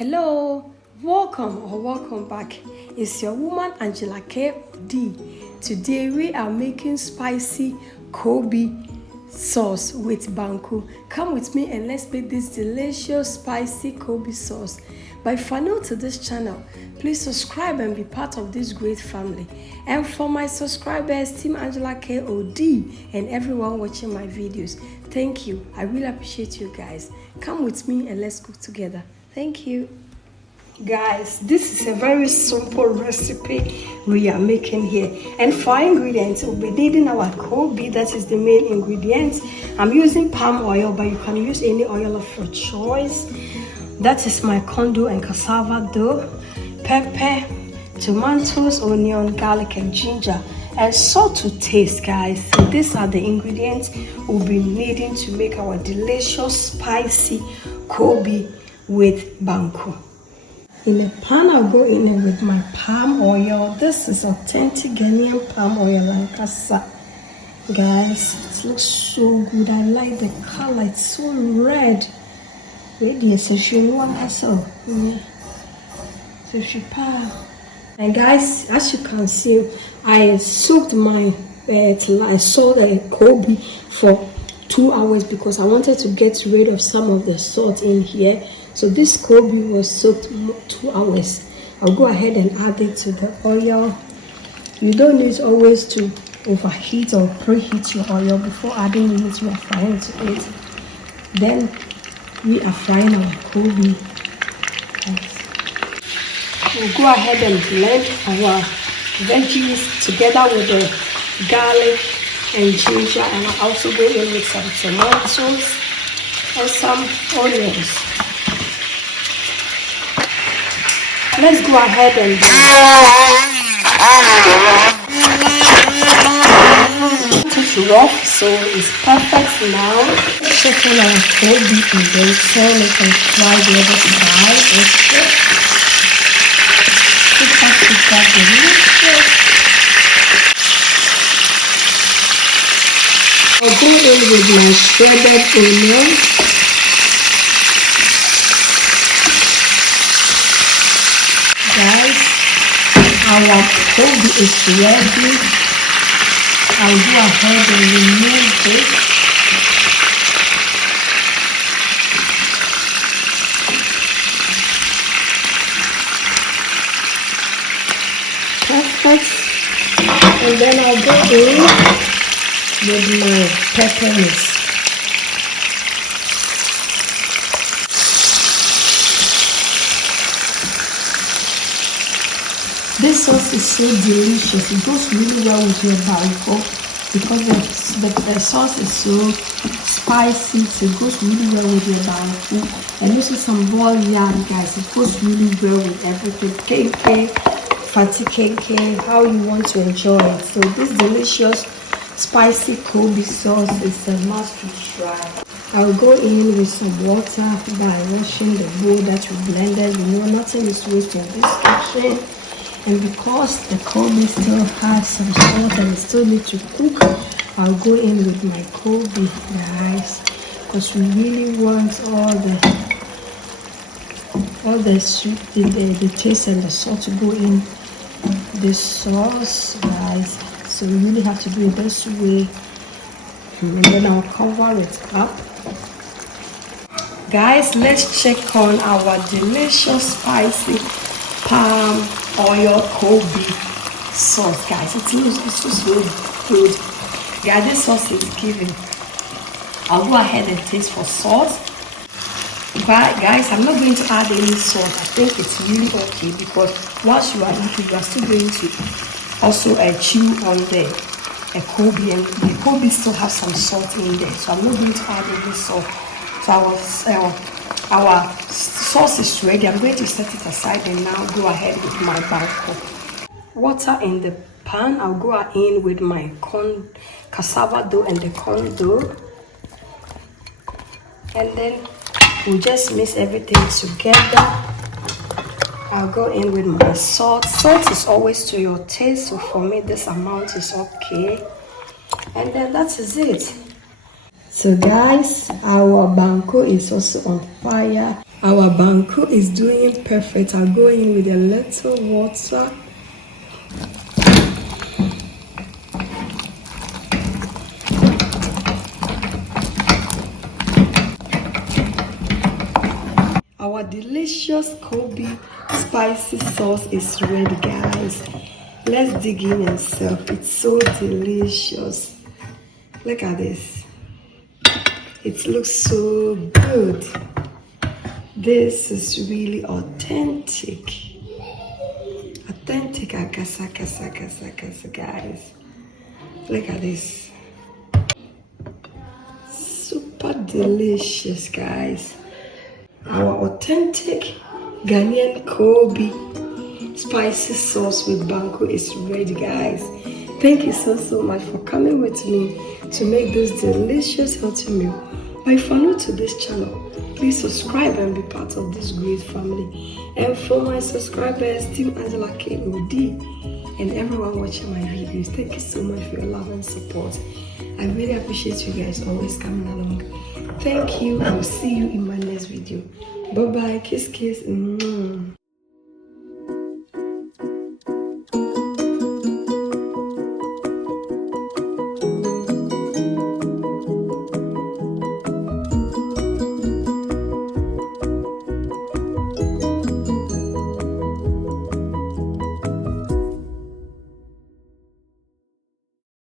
Hello, welcome back. It's your woman Angela KD. Today we are making spicy Koobi sauce with Banku. Come with me and let's make this delicious spicy Koobi sauce. But if you're new to this channel, please subscribe and be part of this great family. And for my subscribers, Team Angela KOD, and everyone watching my videos, thank you. I really appreciate you guys. Come with me and let's cook together. Thank you. Guys, this is a very simple recipe we are making here. And for our ingredients, we'll be needing our Koobi, that is the main ingredient. I'm using palm oil, but you can use any oil of your choice. That is my corn dough and cassava dough, pepper, tomatoes, onion, garlic, and ginger, and salt to taste, guys. So these are the ingredients we'll be needing to make our delicious spicy Koobi with Banku. In a pan, I'll go in with my palm oil. This is authentic Ghanaian palm oil, like I said. Guys, it looks so good. I like the color. It's so red. Wait, yes, so she want so. So she pan. And guys, as you can see, I soaked my I saw the Koobi for 2 hours because I wanted to get rid of some of the salt in here. So this Koobi was soaked 2 hours. I'll go ahead and add it to the oil. You don't need always to overheat or preheat your oil before adding it. We are frying to it. Then we are frying our Koobi. We'll go ahead and blend our veggies together with the garlic and ginger, and I'll also go in with some tomatoes and some onions. Let's go ahead and it's rough, so it's perfect now. Check on our Koobi and then turn it and fry the other side. I'll go in with my shredded onions. Guys, our Koobi is ready. I'll go ahead and remove this. Perfect. And then I'll go in with my pepper mix. This sauce is so delicious. It goes really well with your Banku because the sauce is so spicy, so it goes really well with your Banku. And also some boiled yam, guys. It goes really well with everything. KK, fatty KK, how you want to enjoy it. So this delicious spicy Koobi sauce is a must to try. I'll go in with some water by washing the bowl that we blended. You know, nothing is wasted in this kitchen. And because the Koobi still has some salt and it still needs to cook, I'll go in with my Koobi, guys, because we really want all the sweet, the taste and the salt to go in this sauce, guys. So we really have to do it this way. And then I'll cover it up. Guys, let's check on our delicious spicy palm oil Koobi sauce, guys. It looks really good. Guys, this sauce is giving. I'll go ahead and taste for salt. But guys, I'm not going to add any salt. I think it's really okay because once you are eating, you are still going to also chew on the Koobi, and the Koobi still has some salt in there. So I'm not going to add any salt. So our sauce is ready. I'm going to set it aside and now go ahead with my Banku. Water in the pan. I'll go in with my corn cassava dough and the corn dough. And then we'll just mix everything together. I'll go in with my salt. Salt is always to your taste, so for me this amount is okay. And then that is it. So guys, our Banku is also on fire. Our banku is doing perfect. I'll go in with a little water. Our delicious Koobi spicy sauce is ready, guys. Let's dig in and serve. It's so delicious. Look at this. It looks so good. This is really authentic. Authentic akasa, guys. Look at this. Super delicious, guys. Our authentic Ghanaian Koobi spicy sauce with banku is ready, guys. Thank you so much for coming with me to make this delicious healthy meal. But if you're new to this channel, please subscribe and be part of this great family. And for my subscribers, Team Angela Koobi, and everyone watching my videos, thank you so much for your love and support. I really appreciate you guys always coming along. Thank you. I will see you in my next video. Bye bye. Kiss.